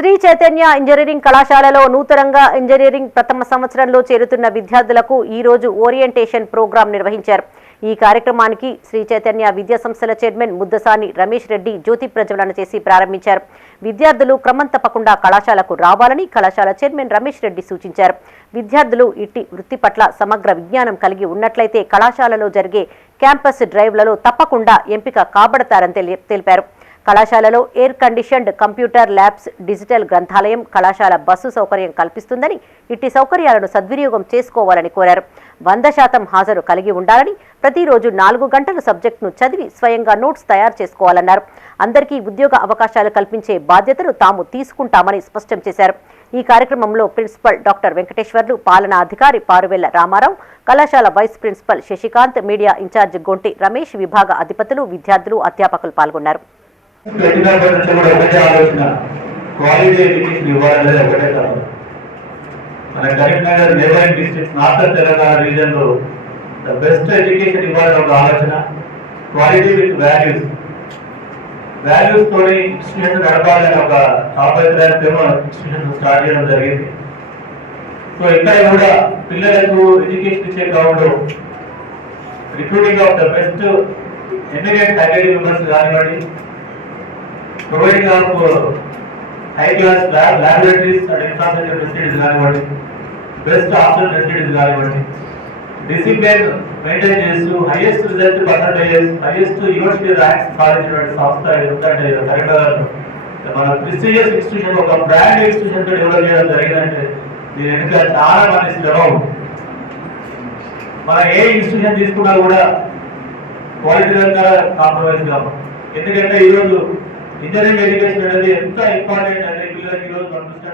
Shri Chaitanya engineering కళాశాలలో నూతనంగా engineering ప్రథమ సంవత్సరంలో చేరుతున్న విద్యార్థులకు ఈ రోజు ఓరియంటేషన్ ప్రోగ్రాం నిర్వహించారు. ఈ కార్యక్రమానికి శ్రీ చైతన్య విద్యా సంస్థల చైర్మన్ ముద్దసాని రమేష్ రెడ్డి జ్యోతి ప్రజ్వలన చేసి ప్రారంభించారు. విద్యార్థులు క్రమం తప్పకుండా కళాశాలకు రావాలని కళాశాల చైర్మన్ రమేష్ రెడ్డి సూచించారు. విద్యార్థులు ఇట్టి వృత్తి పట్ల సమగ్ర విజ్ఞానం కలిగి ఉన్నట్లయితే కళాశాలలో జరిగే క్యాంపస్ డ్రైవ్లలో తప్పకుండా ఎంపిక కాబడతారని తెలి- తెలిపారు. కళాశాలలో air conditioned computer labs digital గ్రంథాలయం కళాశాల బస్సు సౌకర్యం కల్పిస్తుందని ఇట్టి సౌకర్యాలను సద్వినియోగం చేసుకోవాలని కోరారు. వంద శాతం హాజరు కలిగి ఉండాలని ప్రతిరోజు నాలుగు గంటల సబ్జెక్టును చదివి స్వయంగా నోట్స్ తయారు చేసుకోవాలన్నారు. అందరికీ ఉద్యోగ అవకాశాలు కల్పించే బాధ్యతను తాము తీసుకుంటామని స్పష్టం చేశారు. ఈ కార్యక్రమంలో ప్రిన్సిపల్ డాక్టర్ వెంకటేశ్వర్లు పాలనా అధికారి పారువెల్ల రామారావు కళాశాల vice principal Shashikanth media incharge Gonti Ramesh విభాగ అధిపతులు విద్యార్థులు అధ్యాపకులు పాల్గొన్నారు. పెట్టినప్పటి నుంచి కూడా ఒకటే ఆలోచన. క్వాలిటీ ఎడ్యుకేషన్ ఇవ్వాలనేది ఒకటే కాదు. మన Karimnagar neighbouring district northern Telangana రీజన్లో the best education ఇవ్వాలని ఒక ఆలోచన. క్వాలిటీ విత్ వాల్యూస్ వాల్యూస్ తోని ఇన్స్టిట్యూషన్ నడపాలని ఒక తాపత్రయంతో ఇన్స్టిట్యూషన్ స్టార్ట్ చేయడం జరిగింది. సో ఇక్కడ కూడా పిల్లలకు ఎడ్యుకేషన్ ఇచ్చే కావడం recruiting of the best eminent faculty members కానివ్వండి providing of high class laboratories and infrastructure facilities కానివ్వండి. బెస్ట్ హాస్టల్ ఫెసిలిటీస్ కానివ్వండి. డిసిప్లిన్ మెయింటైన్ చేస్తూ highest result percentages highest university ranks సాధించినటువంటి సంస్థ ఎందుకంటే కరీంనగర్ మన ప్రిస్టీజియస్ ఇన్స్టిట్యూషన్ ఒక బ్రాండ్ ఇన్స్టిట్యూషన్తో డెవలప్ చేయడం జరిగిందంటే దీని వెనుక చాలా మంది శ్రమ మనం ఏ ఇన్స్టిట్యూషన్ తీసుకున్నా కూడా క్వాలిటీ రంగా కాంప్రమైజ్ కాము ఎందుకంటే ఈరోజు ఇంజనీరింగ్ ఎడ్యుకేషన్ అనేది ఎంత ఇంపార్టెంట్ అనేది పిల్లలకి ఈరోజు అండర్స్టాండ్